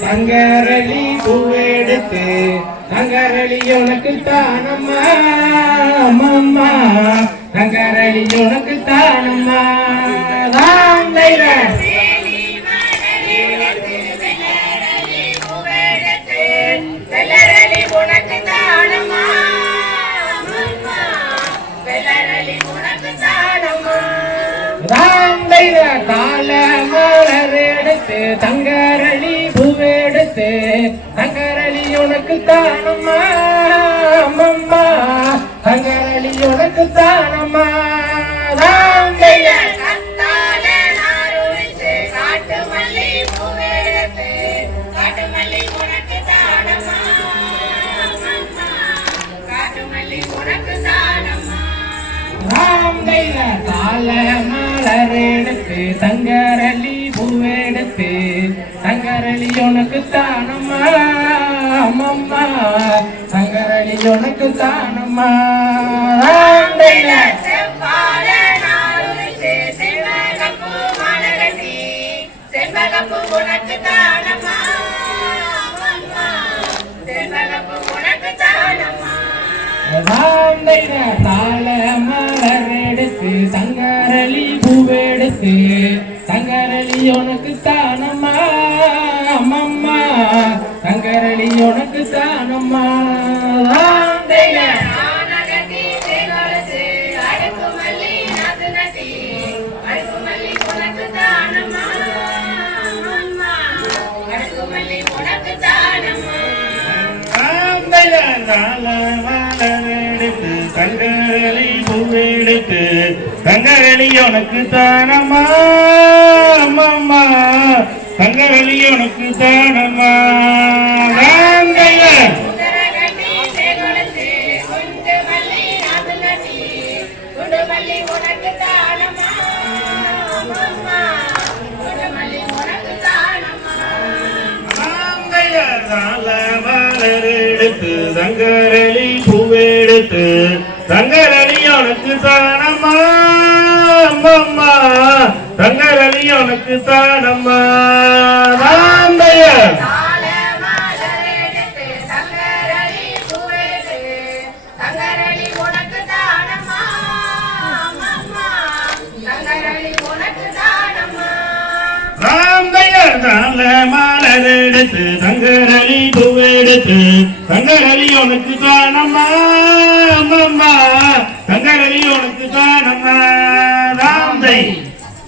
தங்கரளி பூவெடுத்து தங்கரளி உனக்கு தானம்மா அம்மம்மா தங்கரளி உனக்கு தானம்மா. அதாம் எடுத்து ராந்தைர கால மலர் எடுத்து தங்கரளி பூவெடுத்து தங்கரளி உனக்கு தானம்மா அம்மம்மா. தங்கரளி உனக்கு தானம்மா. உனக்கு தானம்மா தானம்மா. ராந்தைர கால மலர் எடுத்து தங்கரளி பூவெடுத்து தங்கரளி உனக்கு தானம்மா அம்மம்மா. தங்கரளி உனக்கு தானம்மா. உனக்கு தானம்மா. உனக்கு தானம்மா. தாள மலர் எடுத்து தங்கரளி தங்கரளி உனக்கு தானம்மா அம்மம்மா தங்கரளி உனக்கு தானம்மா? தேகாலத்து அடுக்கு தங்கரளி உனக்கு தானம்மா? அம்மம்மா தங்கரளி உனக்கு தானம்மா? தங்கரளி பூவெடுத்து தங்கரளி உனக்கு தானம்மா? தங்கரளி உனக்கு சாணம்மா ராந்தைய தாழ தங்கரளி பூவெடுத்து தங்கரளி உனக்கு தானம்மா? அம்மம்மா தங்கரளி உனக்கு தானம்மா? ராம்தை